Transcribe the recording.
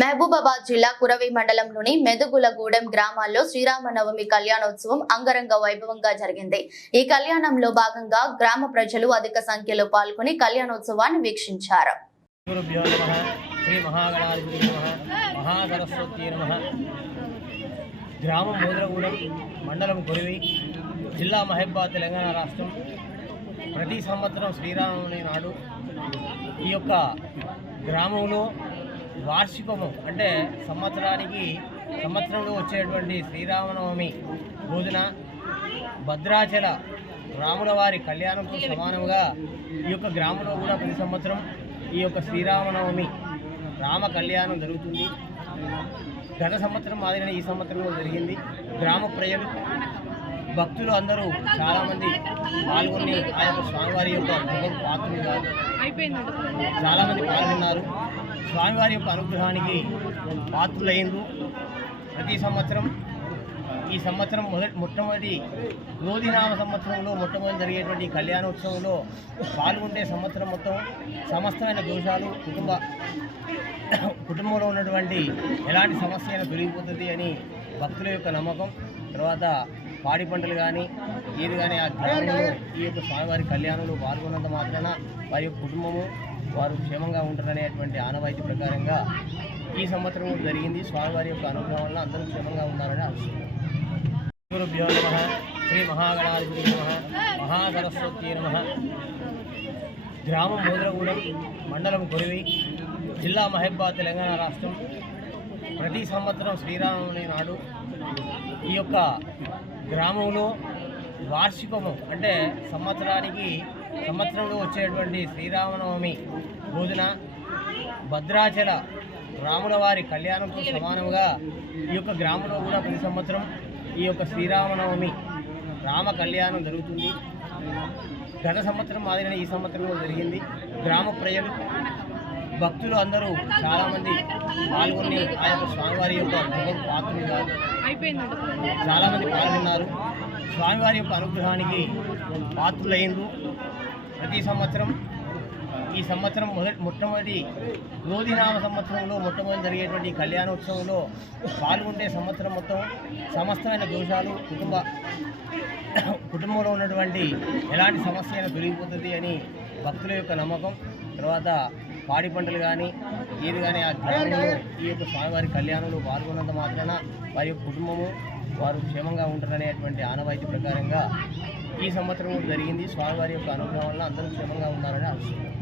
మహబూబాబాద్ జిల్లా కురవి మండలంలోని మెదుగులగూడెం గ్రామాల్లో శ్రీరామనవమి కళ్యాణోత్సవం అంగరంగ వైభవంగా జరిగింది. ఈ కళ్యాణంలో భాగంగా గ్రామ ప్రజలు అధిక సంఖ్యలో పాల్గొని కళ్యాణోత్సవాన్ని వీక్షించారు. గ్రామం మోదరగూడెం మండలం కొరివి జిల్లా మహబాద్ తెలంగాణ రాష్ట్రం. ప్రతి సంవత్సరం శ్రీరాముని నాడు ఈ యొక్క గ్రామంలో వార్షికము అంటే సంవత్సరానికి సంవత్సరంలో వచ్చేటువంటి శ్రీరామనవమి రోజున భద్రాచల రాముల వారి కళ్యాణంతో సమానంగా ఈ యొక్క గ్రామంలో కూడా ప్రతి సంవత్సరం ఈ యొక్క శ్రీరామనవమి రామ కళ్యాణం జరుగుతుంది. గత సంవత్సరం మాదిరిగా ఈ సంవత్సరం జరిగింది. గ్రామ ప్రజలు భక్తులు అందరూ చాలామంది పాల్గొని ఆ యొక్క స్వామివారి యొక్క పాత్ర చాలామంది పాల్గొన్నారు. స్వామివారి యొక్క అనుగ్రహానికి పాత్రులయ్యిండ్రు ప్రతి సంవత్సరం ఈ సంవత్సరం మొదటి మొట్టమొదటి క్రోధినామ సంవత్సరంలో మొట్టమొదటి జరిగేటువంటి కళ్యాణోత్సవంలో పాల్గొంటే సంవత్సరం మొత్తం సమస్తమైన దోషాలు కుటుంబ కుటుంబంలో ఉన్నటువంటి ఎలాంటి సమస్య అయినా తొలగిపోతుంది అని భక్తుల యొక్క నమ్మకం. తర్వాత పాడి పంటలు కానీ ఏది కానీ ఆ గ్రామంలో ఈ యొక్క స్వామివారి కళ్యాణంలో పాల్గొన్నంత మాత్రాన వారి యొక్క కుటుంబము వారు క్షేమంగా ఉంటారనేటువంటి ఆనవాయితీ ప్రకారంగా ఈ సంవత్సరం జరిగింది. స్వామివారి యొక్క అనుగ్రహం వల్ల అందరూ క్షేమంగా ఉన్నారని ఆశిస్తున్నాను గురుభ్యో నమ. శ్రీ మహాగణాధిపతి నమ. మహాసరస్వతి నమ. గ్రామం మోదరగూడెం మండలం కొరివి జిల్లా మహబ్బా తెలంగాణ రాష్ట్రం. ప్రతి సంవత్సరం శ్రీరామని నాడు ఈ యొక్క గ్రామంలో వార్షికము అంటే సంవత్సరానికి సంవత్సరంలో వచ్చేటువంటి శ్రీరామనవమి రోజున భద్రాచల రాముల వారి కళ్యాణంతో సమానంగా ఈ యొక్క గ్రామంలో కూడా ప్రతి సంవత్సరం ఈ యొక్క శ్రీరామనవమి రామ కళ్యాణం జరుగుతుంది. గత సంవత్సరం మాదిరిగా ఈ సంవత్సరం కూడా జరిగింది. గ్రామ ప్రజలు భక్తులు అందరూ చాలామంది పాల్గొని ఆ యొక్క స్వామివారి యొక్క పాత్రలు కాదు చాలామంది పాల్గొన్నారు. స్వామివారి యొక్క అనుగ్రహానికి పాత్రులయ్యిండ్రు ప్రతి సంవత్సరం ఈ సంవత్సరం మొదటి మొట్టమొదటి గోధినామ సంవత్సరంలో మొట్టమొదటి జరిగేటువంటి కళ్యాణోత్సవంలో పాల్గొంటే సంవత్సరం మొత్తం సమస్తమైన దోషాలు కుటుంబ కుటుంబంలో ఉన్నటువంటి ఎలాంటి సమస్య అయినా దొరికిపోతుంది అని భక్తుల యొక్క నమ్మకం. తర్వాత పాడి పంటలు కానీ ఏది కానీ ఆ గ్రామంలో ఈ యొక్క స్వామివారి కళ్యాణంలో పాల్గొన్నంత మాత్రాన వారి యొక్క కుటుంబము వారు క్షేమంగా ఉంటారనేటువంటి ఆనవాయితీ ప్రకారంగా ఈ సంవత్సరం జరిగింది. స్వామివారి యొక్క అనుగ్రహం వల్ల అందరూ క్షేమంగా ఉన్నారని ఆశిస్తున్నాను